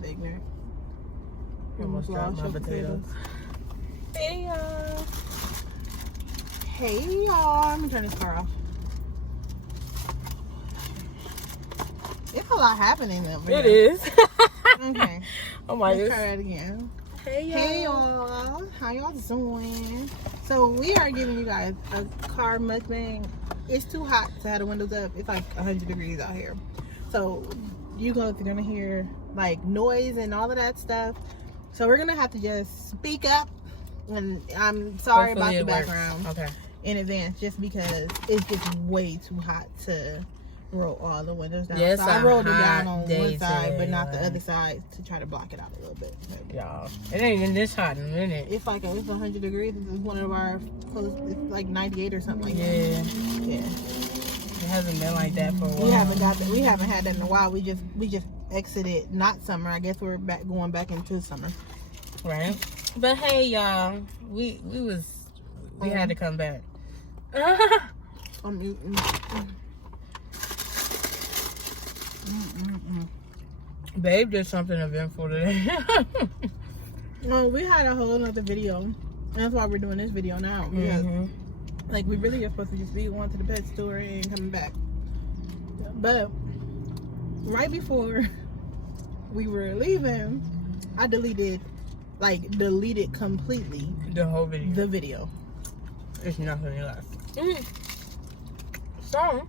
was ignorant. Almost dropped my potatoes. Hey y'all. Hey y'all. Let me turn this car off. It's a lot happening over It here. is. Okay. Oh my Let's god. try that again. Hey y'all. Hey y'all. How y'all doing? So we are giving you guys a car mukbang. It's too hot to have the windows up. It's like 100 degrees out here. So you're gonna hear like noise and all of that stuff. So we're gonna have to just speak up. And I'm sorry Hopefully about the it works. background Okay. in advance, just because it's just way too hot to roll all the windows down. Yes, so I rolled it down hot on day one side, today, but not the like. other side to try to block it out a little bit. Y'all, it ain't even this hot in a minute. It's like it's 100 degrees. It's one of our close. It's like 98 or something like that. Yeah. Yeah. It hasn't been like that for a while. We haven't had that in a while. We just exited not summer. I guess we're going back into summer. Right. But hey y'all, we had to come back. I'm eating. Babe did something eventful today. Well, we had a whole other video. That's why we're doing this video now. Because, like, we really are supposed to just be going to the pet store and coming back. But right before we were leaving, I deleted completely The whole video. the video. It's nothing left. So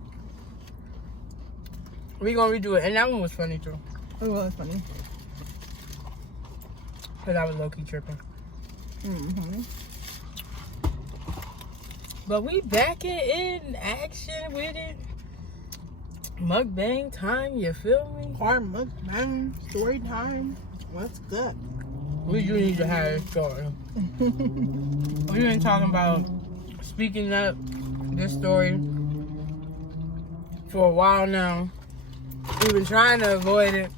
we gonna redo it, and that one was funny too. It was funny. Cause I was low key tripping. Mm-hmm. But we back in action with it. Mukbang time, you feel me? Car mukbang, story time. What's good? We do need to have a story. We've been talking about speaking up this story for a while now. We've been trying to avoid it,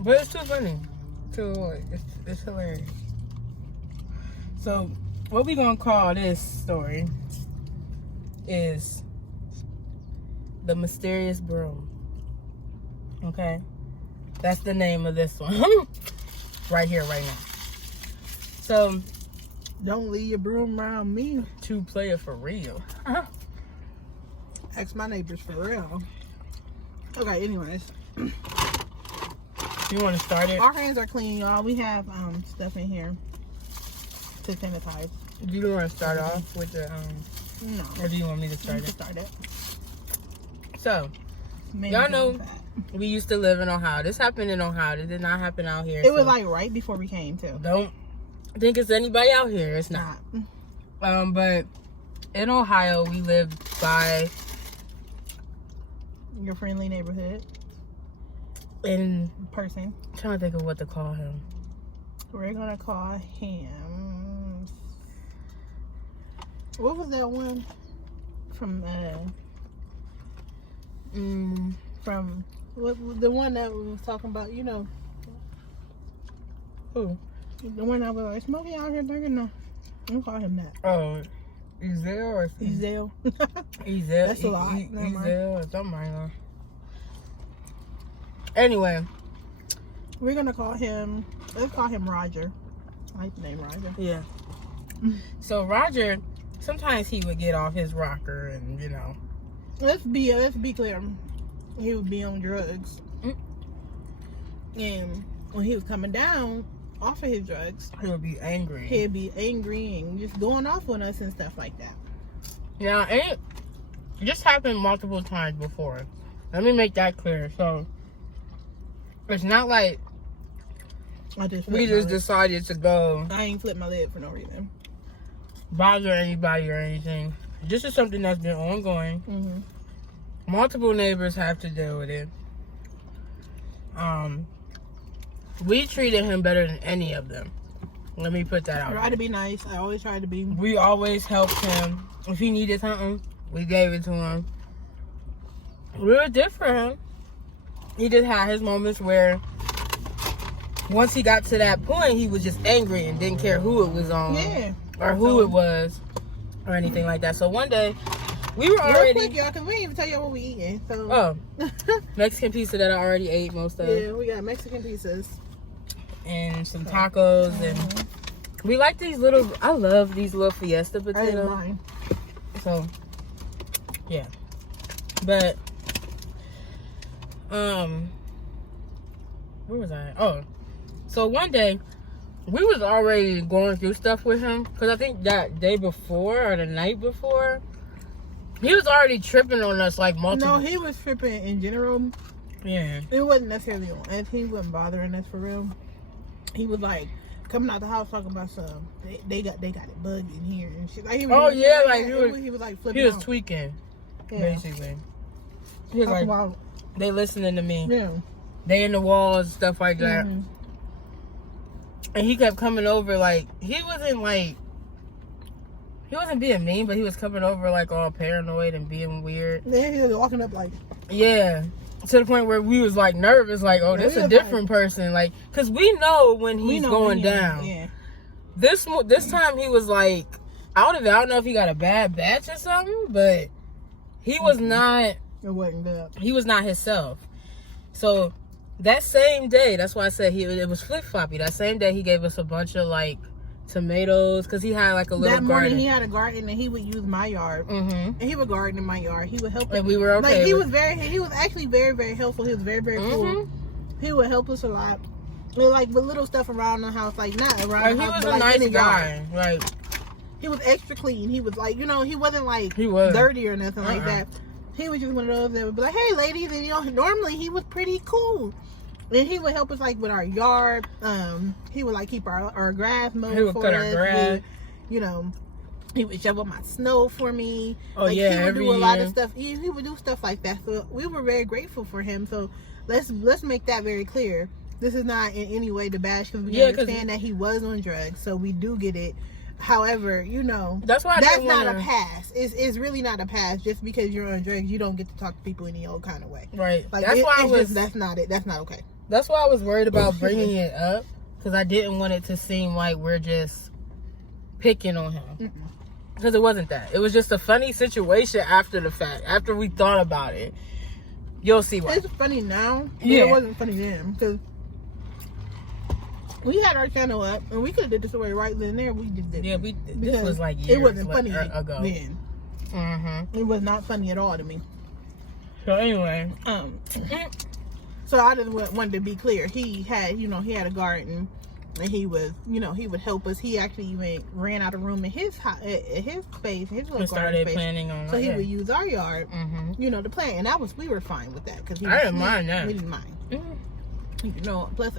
but it's too funny to avoid. It's hilarious. So what we gonna call this story is the mysterious broom. Okay, that's the name of this one. Right here, right now. So Don't leave your broom around me. to play it for real. Ask my neighbors for real. Okay, anyways. You want to start it? Our hands are clean, y'all. We have stuff in here to sanitize. Do you want to start off with the No. or do you want me to You start can it? start it. So Maybe y'all don't know that. we used to live in Ohio. This happened in Ohio. This did not happen out here. It was so like right before we came too. don't think it's anybody out here. It's not. But in Ohio, we lived by Your friendly neighborhood in. person. I'm trying to think of what to call him. We're gonna call him. What was that one from? From what the one that we was talking about? You know, Who? the one that was like Smokey out here drinking. No, we'll call him that. Oh, Ezel or Ezel. Ezel. That's a lot. Never mind. Ezel or something like that. Anyway, We're gonna call him. Let's call him Roger. I like the name Roger. yeah. So Roger, sometimes he would get off his rocker and Let's be clear. He would be on drugs, and when he was coming down off of his drugs, he would be angry. he'd be angry and just going off on us and stuff like that. Now, it just happened multiple times before. Let me make that clear. So it's not like I just we flipped my just lid. decided to go I ain't flipped my lid for no reason. bother anybody or anything. This is something that's been ongoing. Mm-hmm. Multiple neighbors have to deal with it. We treated him better than any of them. Let me put that I out. try to be nice. I always try to be. We always helped him. If he needed something, we gave it to him. We were there for him. He just had his moments where once he got to that point, he was just angry and didn't care who it was on Yeah. or who it was or anything like that. So one day, We were already... Real quick, y'all, because we didn't even tell y'all what we eating. So. Oh. Mexican pizza that I already ate most of. Yeah, we got Mexican pizzas. And some tacos. And we like these little... I love these little Fiesta potatoes. Mine. So, yeah. But, where was I? Oh. So one day, we was already going through stuff with him. Because I think that day before or the night before, he was already tripping on us like multiple... No, he was tripping in general. Yeah. It wasn't necessarily on us. He wasn't bothering us for real. He was like coming out the house talking about some... They got it bugged in here and shit. Like, he was he was like flipping He was out. tweaking, Yeah. basically. He was like, about, they listening to me. yeah. They in the walls, stuff like that. Mm-hmm. And he kept coming over like, he wasn't being mean, but he was coming over like all paranoid and being weird. Then he was walking up like... Yeah. To the point where we was like nervous, like, oh, this a different person. Like, because we know when he's going down. Yeah. This time he was like, out of it. I don't know if he got a bad batch or something, but he was not... It wasn't good. He was not himself. So that same day, that's why I said it was flip-floppy. That same day, he gave us a bunch of like tomatoes because he had like a little garden. That morning, he had a garden and he would use my yard. Mm-hmm. And he would garden in my yard. He would help us. And we were okay. Like, he was actually very, very helpful. He was very, very cool. He would help us a lot. Like with little stuff around the house, like not around the house. He was a nice guy. Like, he was extra clean. He was like, he wasn't like was dirty or nothing like that. He was just one of those that would be like, hey ladies, and normally he was pretty cool. And he would help us like with our yard. He would like keep our grass mowed for us. He would cut our grass. He would shovel my snow for me. Oh, like, yeah, he would do a year. lot of stuff. He would do stuff like that. So we were very grateful for him. So let's make that very clear. This is not in any way to bash, because we understand that he was on drugs. So we do get it. However, that's why that's not a pass. It's really not a pass. Just because you're on drugs, you don't get to talk to people any old kind of way. Right. Like, that's not it. That's not okay. That's why I was worried about bringing it up, because I didn't want it to seem like we're just picking on him. Because it wasn't that. It was just a funny situation after the fact. After we thought about it, you'll see why. It's funny now, but yeah. It wasn't funny then, because we had our channel up, and we could have did the story right then and there. We just didn't. Yeah, this was like years it wasn't funny ago. Then. Mm-hmm. It was not funny at all to me. So anyway, so I just wanted to be clear. He had, he had a garden, and he was, he would help us. He actually even ran out of room in his house, his space, his little garden space. Planning on. So he would use our yard, to plant, and we were fine with that, because I didn't mind that. We didn't mind. Plus,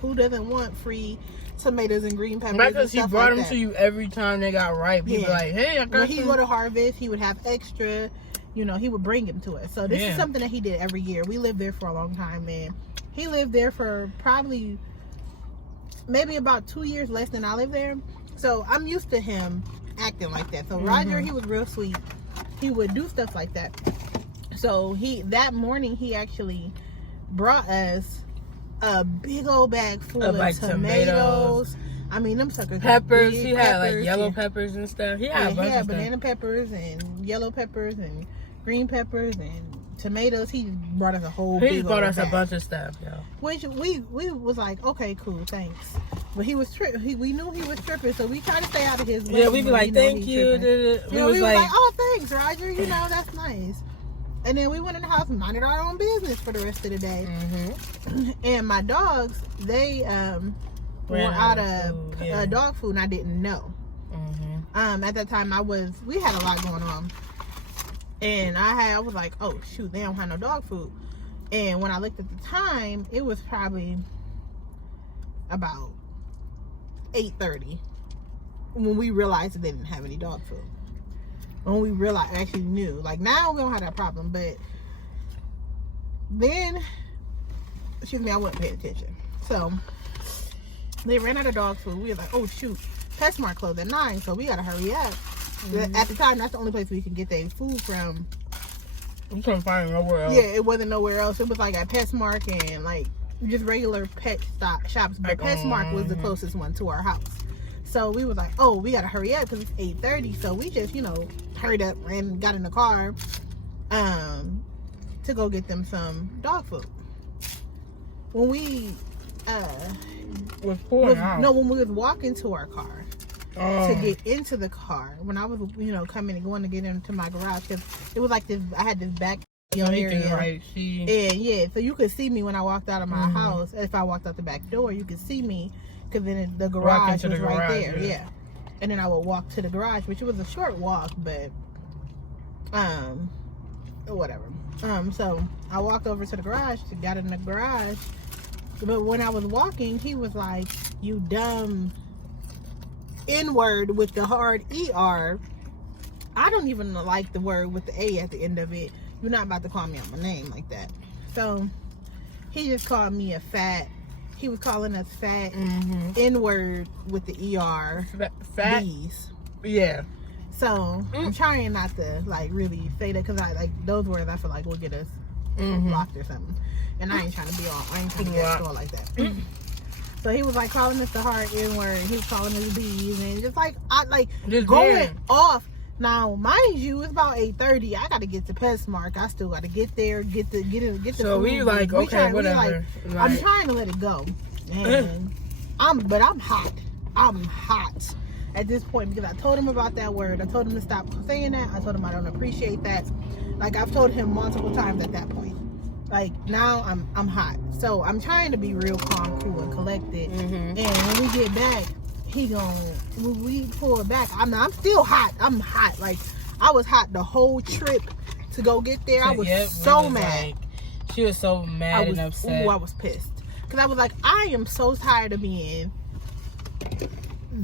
who doesn't want free tomatoes and green peppers? Right, because he brought them to you every time they got ripe. He'd be like, hey, I got when he go to harvest, he would have extra. He would bring them to us. So this is something that he did every year. We lived there for a long time, and he lived there for probably maybe about 2 years less than I lived there. So I'm used to him acting like that. So Roger, he was real sweet. He would do stuff like that. So that morning, he actually brought us a big old bag full of like tomatoes. I mean, them suckers. Peppers. He had like yellow peppers and stuff. He had banana peppers and yellow peppers and green peppers and tomatoes. He brought us a whole big brought us bag. A bunch of stuff, yo. Which we was like, okay, cool, thanks. But he was we knew he was tripping, so we tried to stay out of his way. Yeah, we'd be like, thank you. We was like, oh, thanks, Roger. That's nice. And then we went in the house and minded our own business for the rest of the day. And my dogs, they were out of dog food, and I didn't know. At that time, we had a lot going on. And I was like, oh, shoot, they don't have no dog food. And when I looked at the time, it was probably about 8:30 when we realized that they didn't have any dog food. When we realized, actually knew. Like, now we don't have that problem, but then, I wasn't paying attention. So, they ran out of dog food. We were like, oh, shoot. PetSmart closed at 9, so we got to hurry up. At the time, that's the only place we could get their food from. We couldn't find it nowhere else. Yeah, it wasn't nowhere else. It was like at PetSmart and like just regular pet shops. But PetSmart was the closest one to our house. So we was like, oh, we gotta hurry up because it's 8:30. So we just, hurried up and got in the car to go get them some dog food. When we was pouring out. No, when we was walking to our car to get into the car, when I was coming and going to get into my garage, because it was like this, I had this back area, right? And so you could see me when I walked out of my house. If I walked out the back door, you could see me, because then the garage was right there. Yeah. And then I would walk to the garage, which was a short walk, but whatever. So I walked over to the garage, got in the garage, but when I was walking, he was like, "You dumb N-word with the hard ER." I don't even like the word with the A at the end of it. You're not about to call me out my name like that. So he just called me a fat. He was calling us fat N-word with the ER. Fat? B's. Yeah. So I'm trying not to really say that, because I like those words. I feel like will get us blocked or something. And I ain't trying to be all. I ain't trying to get all like that. So he was like calling us the hard N-word. He was calling us B's and just just going off. Now, mind you, it's about 8:30. I gotta get to PetSmart. I still gotta get there, get the So food. we whatever. I'm trying to let it go, and I'm hot. I'm hot at this point, because I told him about that word. I told him to stop saying that. I told him I don't appreciate that. I've told him multiple times at that point. Now I'm hot. So I'm trying to be real calm, cool, and collected. And when we get back, when we pull it back, I'm still hot. I'm hot. I was hot the whole trip to go get there. I was so mad. She was so mad and upset. Ooh, I was pissed. Because I was like, I am so tired of being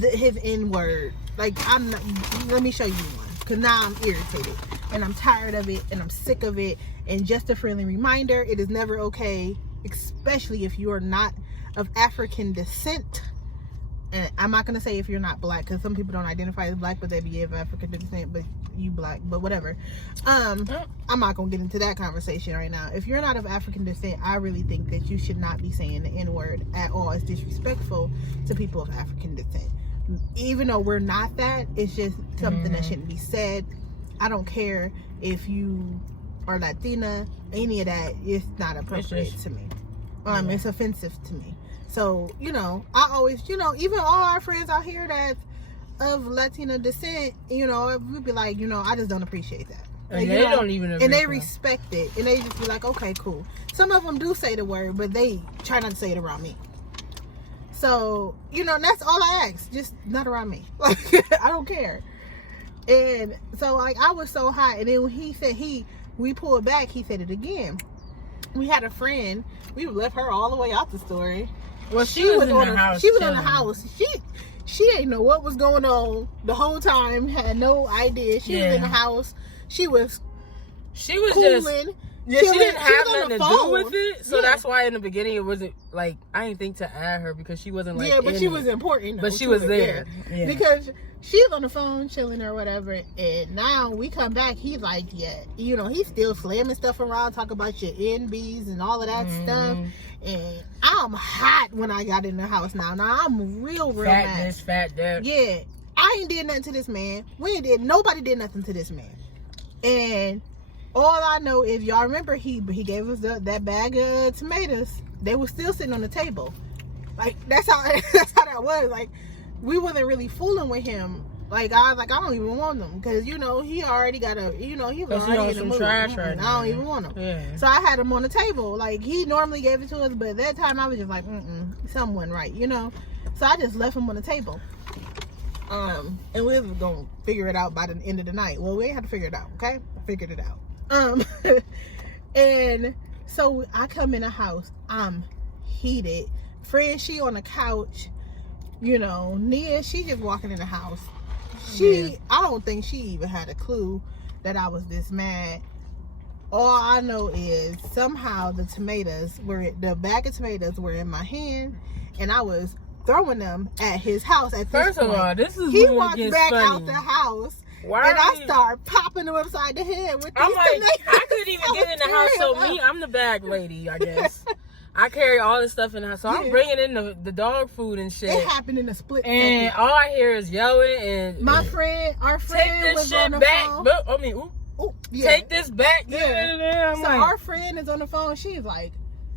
his N-word. I'm not, let me show you one. Because now I'm irritated. And I'm tired of it. And I'm sick of it. And just a friendly reminder, it is never okay, especially if you are not of African descent. And I'm not going to say if you're not black, because some people don't identify as black, but they be of African descent, but you black, but whatever. I'm not going to get into that conversation right now. If you're not of African descent, I really think that you should not be saying the N-word at all. It's disrespectful to people of African descent. Even though we're not that, it's just something that shouldn't be said. I don't care if you are Latina, any of that, it's not appropriate to me. It's offensive to me. So, I always, even all our friends out here that's of Latino descent, we'd be like, I just don't appreciate that. And they don't even and they respect it. And they just be like, okay, cool. Some of them do say the word, but they try not to say it around me. So, that's all I ask. Just not around me. I don't care. And so, I was so hot. And then when he said we pulled back, he said it again. We had a friend. We left her all the way out the story. Well, she was in the house. She was in the house. She didn't know what was going on the whole time. Had no idea. She was in the house. She was cooling. Yeah, she didn't have nothing to do with it. So that's why in the beginning it wasn't I didn't think to add her, because she wasn't but she was important. But she was there. Yeah. Because she's on the phone chilling or whatever, and now we come back, he's like, he's still slamming stuff around, talking about your NBs and all of that stuff. And I'm hot when I got in the house now. Now I'm real fat mad. This, fat that. Yeah. I ain't did nothing to this man. Nobody did nothing to this man. And all I know is, y'all remember he gave us that bag of tomatoes. They were still sitting on the table. That's how that was. We wasn't really fooling with him. I was like, I don't even want them, because he already got he was already in the mood. Trash right now. I don't even want them. Yeah. So I had them on the table. He normally gave it to us, but at that time I was just like, something wasn't right, So I just left them on the table. And we were gonna figure it out by the end of the night. Well, we ain't had to figure it out, okay? I figured it out. And so I come in the house, I'm heated. Fred, she on the couch, Nia, she just walking in the house. I don't think she even had a clue that I was this mad. All I know is somehow the bag of tomatoes were in my hand, and I was throwing them at his house. First of all, this is he walked back out the house. Why and I start popping him upside the head with these tomatoes. I couldn't even get in the house, so I'm the bag lady, I guess. I carry all this stuff in the house. So I'm Yeah. bringing in the dog food and shit. It happened in a split And second. all I hear is yelling and Our friend take this was on shit the back. phone. But, I mean, ooh, Ooh, yeah. take this back. Yeah. I'm So like, our friend is on the phone. She's like,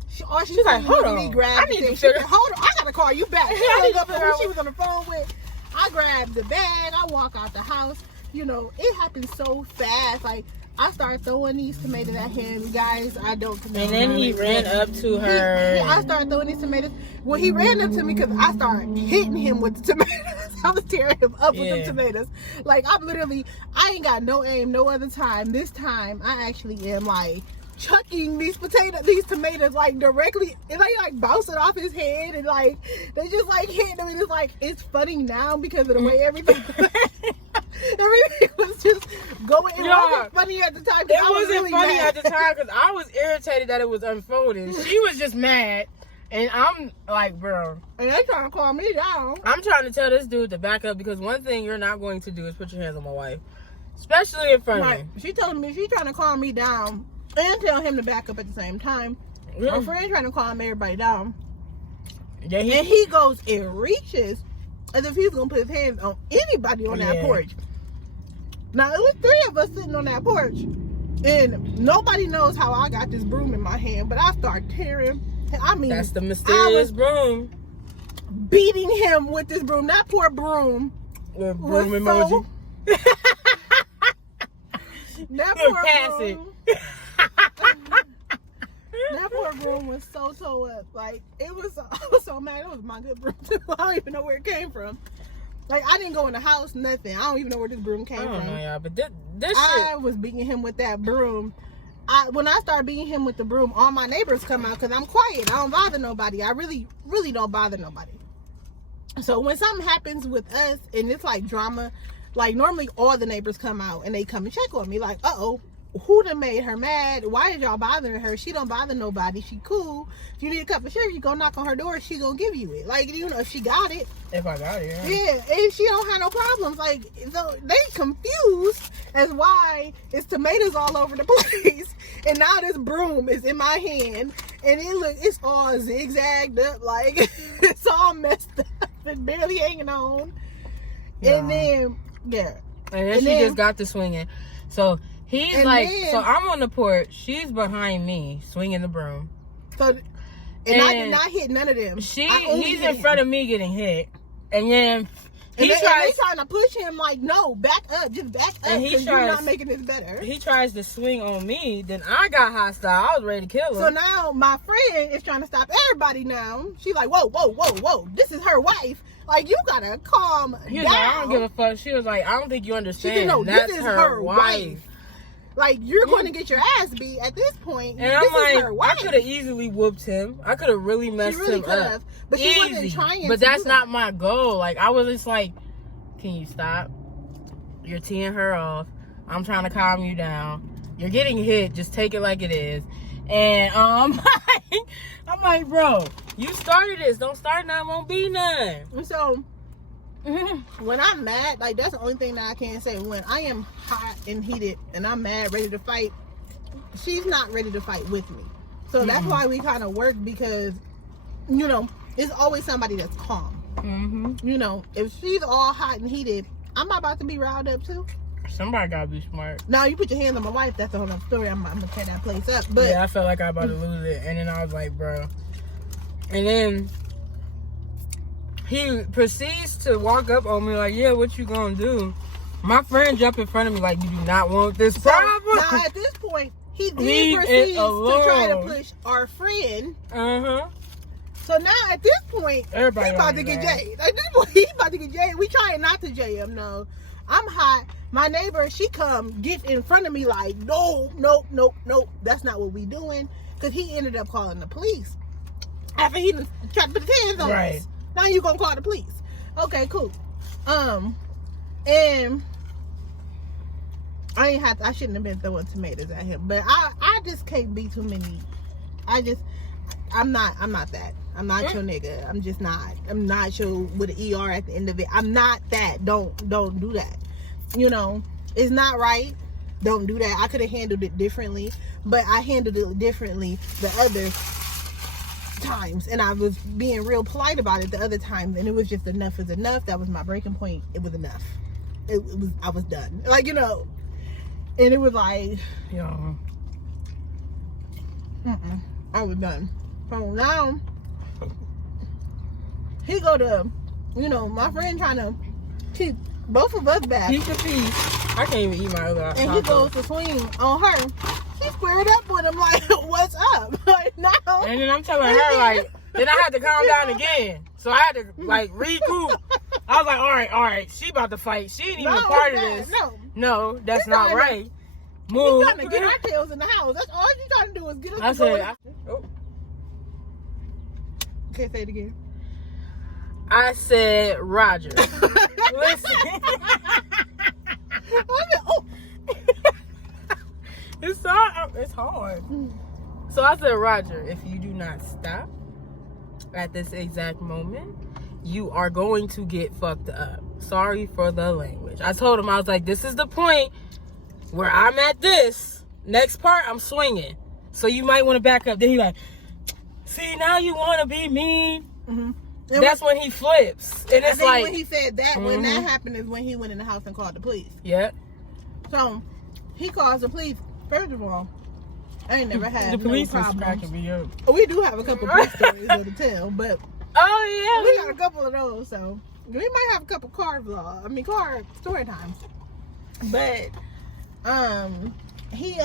she's like, hold on. I need to She figure- said, hold on, I gotta call you back. She I need hung up to on figure who out she was on the phone with. I grabbed the bag. I walk out the house. You know, it happened so fast. Like, I started throwing these tomatoes at him, guys. I don't. and then he ran up to her. I started throwing these tomatoes. Well, he ran up to me because I started hitting him with the tomatoes. I was tearing him up with the tomatoes. Like, I ain't got no aim no other time. This time, I actually am like chucking these tomatoes like directly, and they like bouncing off his head, and like they just like hitting him. And it's like, it's funny now because of the way everything was just going. It wasn't funny at the time. It I was wasn't really funny mad. at the time because I was irritated that it was unfolding. She was just mad. And I'm like, bro. And they trying to calm me down. I'm trying to tell this dude to back up because one thing you're not going to do is put your hands on my wife. Especially in front of me. She telling me, she trying to calm me down and tell him to back up at the same time. My friend trying to calm everybody down. Yeah, and he goes and reaches as if he's going to put his hands on anybody on that porch. Now, it was 3 of us sitting on that porch. And nobody knows how I got this broom in my hand. But I start tearing. I mean, that's the mysterious broom. Beating him with this broom. That poor broom. With broom emoji. That poor broom. That poor broom was so tore up. Like, I was so mad. It was my good broom too. I don't even know where it came from. Like, I didn't go in the house, nothing. I don't even know where this broom came from. I don't know, y'all, but this shit. I was beating him with that broom. When I start beating him with the broom, all my neighbors come out because I'm quiet. I don't bother nobody. I really, really don't bother nobody. So when something happens with us and it's like drama, like normally all the neighbors come out and they come and check on me. Like, uh-oh, who done made her mad? Why is y'all bothering her? She don't bother nobody. She cool. If you need a cup of sugar, you go knock on her door. She gonna give you it. Like, you know, if she got it. If I got it, yeah. And she don't have no problems. Like, so they confused as why it's tomatoes all over the place. And now this broom is in my hand. And it's all zigzagged up. Like, it's all messed up. It's barely hanging on. Yeah. And then, yeah. And then she just got to swinging. So he's like, so I'm on the porch. She's behind me, swinging the broom. So, and I did not hit none of them. He's in front of me getting hit. And then they trying to push him like, no, back up. Just back up because you're not making this better. He tries to swing on me. Then I got hostile. I was ready to kill him. So now my friend is trying to stop everybody now. She's like, whoa, whoa, whoa, whoa. This is her wife. Like, you got to calm down. Like, I don't give a fuck. She was like, I don't think you understand. She said, no, that's this is her wife. Like, you're going to get your ass beat at this point. And I'm like, I could have easily whooped him. I could have really messed him up. But she wasn't trying. But that's not my goal. Like, I was just like, can you stop? You're teeing her off. I'm trying to calm you down. You're getting hit. Just take it like it is. And I'm like, bro, you started this. Don't start none. Won't be none. So when I'm mad, like, that's the only thing that I can say. When I am hot and heated and I'm mad, ready to fight, she's not ready to fight with me. So that's why we kind of work, because, you know, it's always somebody that's calm. You know, if she's all hot and heated, I'm about to be riled up too. Somebody gotta be smart. Now you put your hands on my wife, that's a whole other story. I'm gonna tear that place up. But yeah, I felt like I was about to lose it, and then I was like, bro. And then he proceeds to walk up on me like, yeah, what you gonna do? My friend jumped in front of me like, you do not want this problem. Now at this point, he did proceed to try to push our friend. So now at this point, he's about to get jayed. At this point, he's about to get jayed. We trying not to jay him. No, I'm hot. My neighbor, she get in front of me like, no, nope, nope, nope. That's not what we doing. Because he ended up calling the police after he tried to put his hands on us. Now you gonna call the police? Okay, cool. And I shouldn't have been throwing tomatoes at him, but I just can't be too many. I'm not that. I'm not your nigga. I'm just not. I'm not your with an ER at the end of it. I'm not that. Don't do that. You know, it's not right. Don't do that. I could have handled it differently, but I handled it differently the other times, and I was being real polite about it the other times, and it was just enough is enough. That was my breaking point. It was enough. It was, I was done. Like, you know, and it was like, I was done. So now he go to, you know, my friend trying to keep both of us back. Keep the peace. I can't even eat my other. And he goes to swing on her. She squared up with him like, what's up? Like, no. And then I'm telling her, like, then I had to calm down again. So I had to, like, regroup. I was like, all right, she about to fight. She ain't even a part of this. No, that's not right. Move. We trying to get our tails in the house. That's all you trying to do is get us Okay, say it again. I said, Roger. Listen. It's hard. So I said, Roger, if you do not stop at this exact moment, you are going to get fucked up. Sorry for the language. I told him, I was like, this is the point where I'm at this. Next part, I'm swinging. So you might want to back up. Then he like, see, now you want to be mean. Mm-hmm. That's when he flips. And it's like, when he said that, when that happened is when he went in the house and called the police. Yeah. So he calls the police. First of all, I ain't never had the police no was problems. cracking me up. We do have a couple police stories to tell, but we got a couple of those, so we might have a couple car story times. But he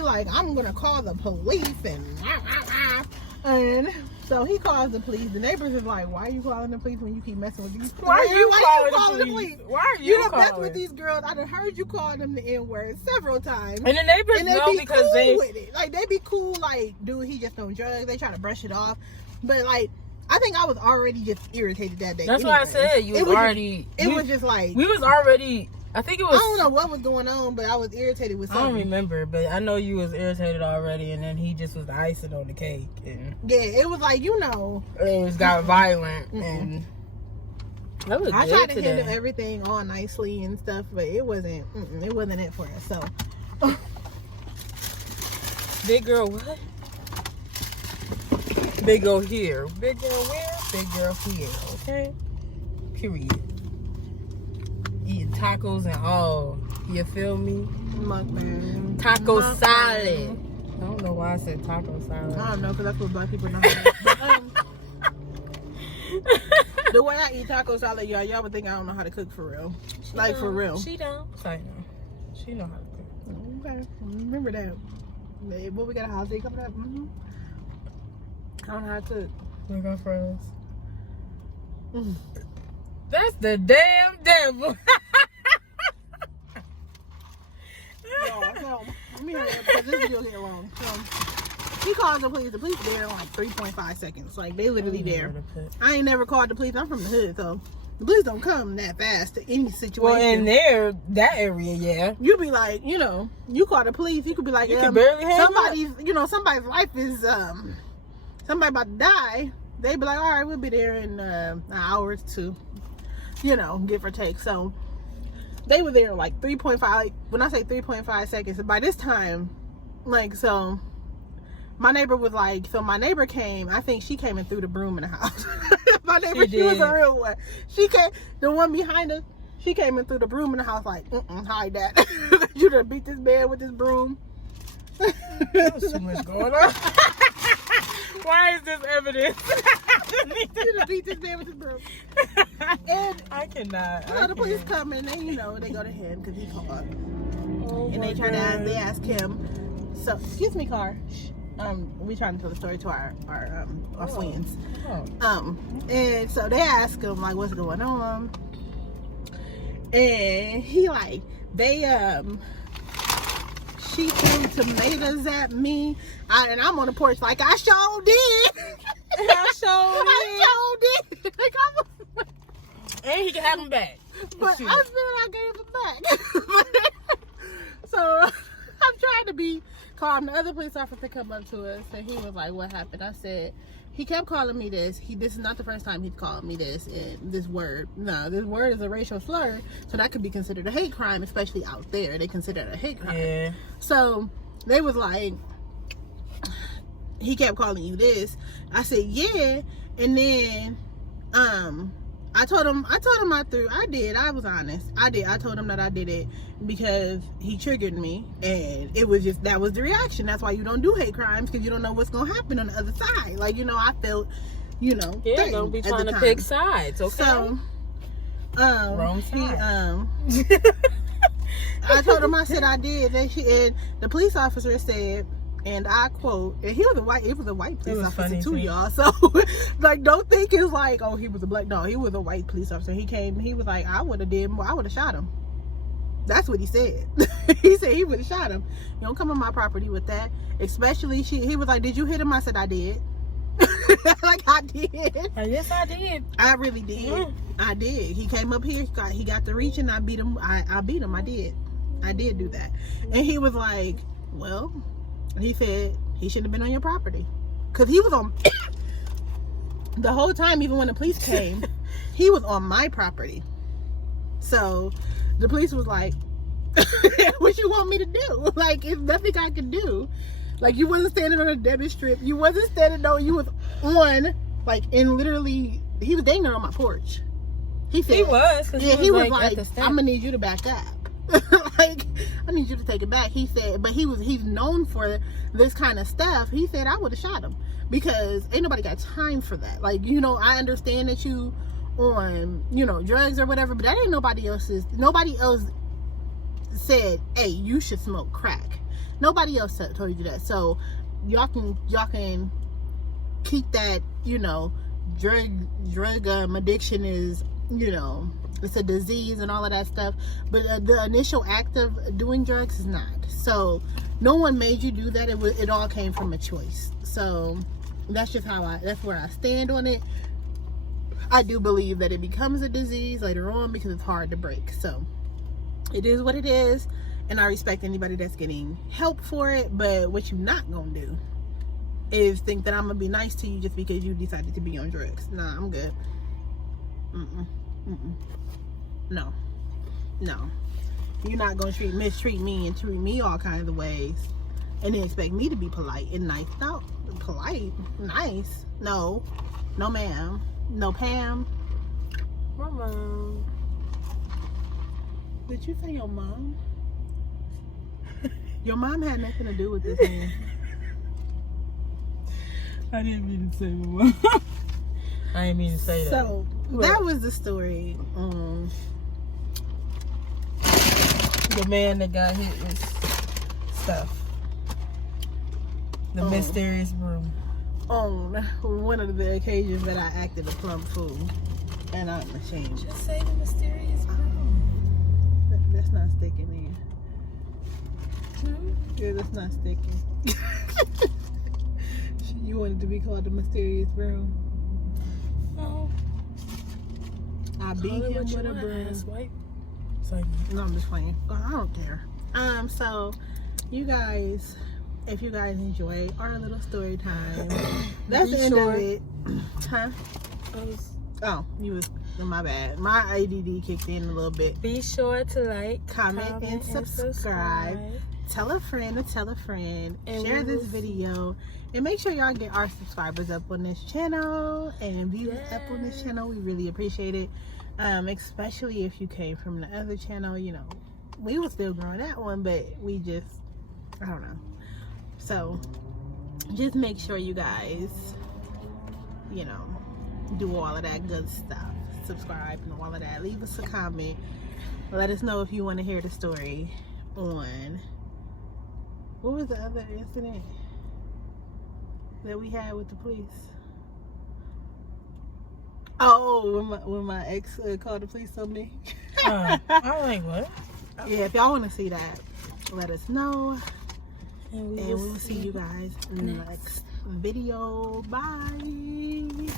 like, I'm gonna call the police and so he calls the police. The neighbors is like, why are you calling the police when you keep messing with these people? Why are you calling the police? Why are you done messed with these girls? I done heard you call them the N-word several times. And the neighbors know because cool they with it. Like, they be cool, like, dude, he just on drugs. They try to brush it off. But like, I think I was already just irritated that day. That's why I said it was just like, we was already, I think it was, I don't know what was going on, but I was irritated with something. I don't remember, but I know you was irritated already, and then he just was the icing on the cake. And yeah, it was like, you know, it just got violent, and that was I tried to handle everything all nicely and stuff, but it wasn't it for us. So big girl what? Big girl here. Big girl where? Big girl here. Okay? Period. Eating tacos and all. You feel me? Mukbang. Taco salad. I don't know why I said taco salad. I don't know, because that's what black people know how to But, the way I eat taco salad, y'all would think I don't know how to cook for real. For real. She don't. I know. She know how to cook. Okay. Remember that. What we got a holiday coming up? Mm-hmm. I don't know how to cook. Look out for us. That's the damn devil. So, let me hurry up because this video getting long. So, he calls the police. The police there in like 3.5 seconds. Like, they literally there. I ain't never called the police. I'm from the hood, so the police don't come that fast to any situation. Well, in that area, yeah. You be like, you know, you call the police. You could be like, you can barely somebody's life is somebody about to die. They be like, all right, we'll be there in an hour or two. You know, give or take. So they were there like 3.5. Like, when I say 3.5 seconds, by this time, like, so my neighbor was like, so my neighbor came. I think she came and threw the broom in the house. My neighbor, she was a real one. She came, the one behind us. She came and threw the broom in the house. Like, hide that. You done beat this man with this broom. There's too much going on. Why is this evidence? You done beat this man with this broom. And I cannot. So the police come and they, you know, they go to him because he called. Oh, and they ask him. So, excuse me, car. We trying to tell the story to our friends. And so they ask him like, what's going on? And he like, she threw tomatoes at me, and I'm on the porch like, I sure did. I sure did. Like, and he can have them back. But I gave them back. So I'm trying to be calm. The other police officer come up to us, and he was like, what happened? I said, he kept calling me this. This is not the first time he's called me this. And this word. No, this word is a racial slur. So that could be considered a hate crime, especially out there. They consider it a hate crime. Yeah. So they was like, he kept calling you this. I said, yeah. And then I told him I was honest. I told him that I did it because he triggered me, and it was just, that was the reaction. That's why you don't do hate crimes, because you don't know what's gonna happen on the other side. Like, you know, I felt, you know, yeah, don't be trying to pick sides, okay? So wrong side. I told him, I said I did. And the police officer said, and I quote, and it was a white police officer too, y'all. So, like, don't think it's like, oh, he was a black. No, he was a white police officer. He was like, I would have shot him. That's what he said. He said he would have shot him. You don't come on my property with that. Especially, he was like, did you hit him? I said, I did. Like, I did. Yes, I did. I really did. Mm. I did. He came up here. He got the reach, and I beat him. I beat him. I did do that. And he was like, well, he said he shouldn't have been on your property, because he was on the whole time. Even when the police came, he was on my property. So the police was like, what you want me to do? Like, it's nothing I can do. Like, you wasn't standing on a debit strip. You wasn't standing on, you was on, like, in literally, he was dang near on my porch. He said, he was. Yeah, he was like, I'm gonna need you to back up. Like, I need you to take it back. He said, but he's known for this kind of stuff. He said, I would have shot him, because ain't nobody got time for that. Like, you know, I understand that you on, you know, drugs or whatever, but that ain't nobody else said, hey, you should smoke crack. Nobody else told you that. So y'all can keep that, you know, drug addiction is, you know, it's a disease and all of that stuff, but the initial act of doing drugs is not. So no one made you do that. It all came from a choice. So that's just that's where I stand on it. I do believe that it becomes a disease later on because it's hard to break. So it is what it is, and I respect anybody that's getting help for it. But what you're not gonna do is think that I'm gonna be nice to you just because you decided to be on drugs. Nah, I'm good. No. You're not gonna mistreat me and treat me all kinds of ways, and then expect me to be polite and nice. No, polite, nice. No, ma'am. No, Pam. My mom. Did you say your mom? Your mom had nothing to do with this, man. I didn't mean to say my mom. I didn't mean to say that. So that was the story. The man that got hit with stuff. The mysterious broom. On one of the occasions that I acted a plump fool, and I'm ashamed. Just say the mysterious broom. That's not sticking in. Yeah, that's not sticking. You wanted to be called the mysterious broom. No. I beat him with a broom. Sorry. No, I'm just playing. Oh, I don't care. So you guys, if you guys enjoy our little story time, that's the end of it. Huh? Oh, you was, my bad. My ADD kicked in a little bit. Be sure to like, comment and subscribe. Tell a friend to tell a friend. And share this video. And make sure y'all get our subscribers up on this channel and views up on this channel. We really appreciate it. Especially if you came from the other channel. You know, we were still growing that one, but we just, I don't know. So just make sure you guys, you know, do all of that good stuff. Subscribe and all of that. Leave us a comment. Let us know if you want to hear the story on, what was the other incident that we had with the police? Oh, when my ex called the police on me. I'm like, what? Yeah, if y'all want to see that, let us know. And we will see you guys in the next video. Bye.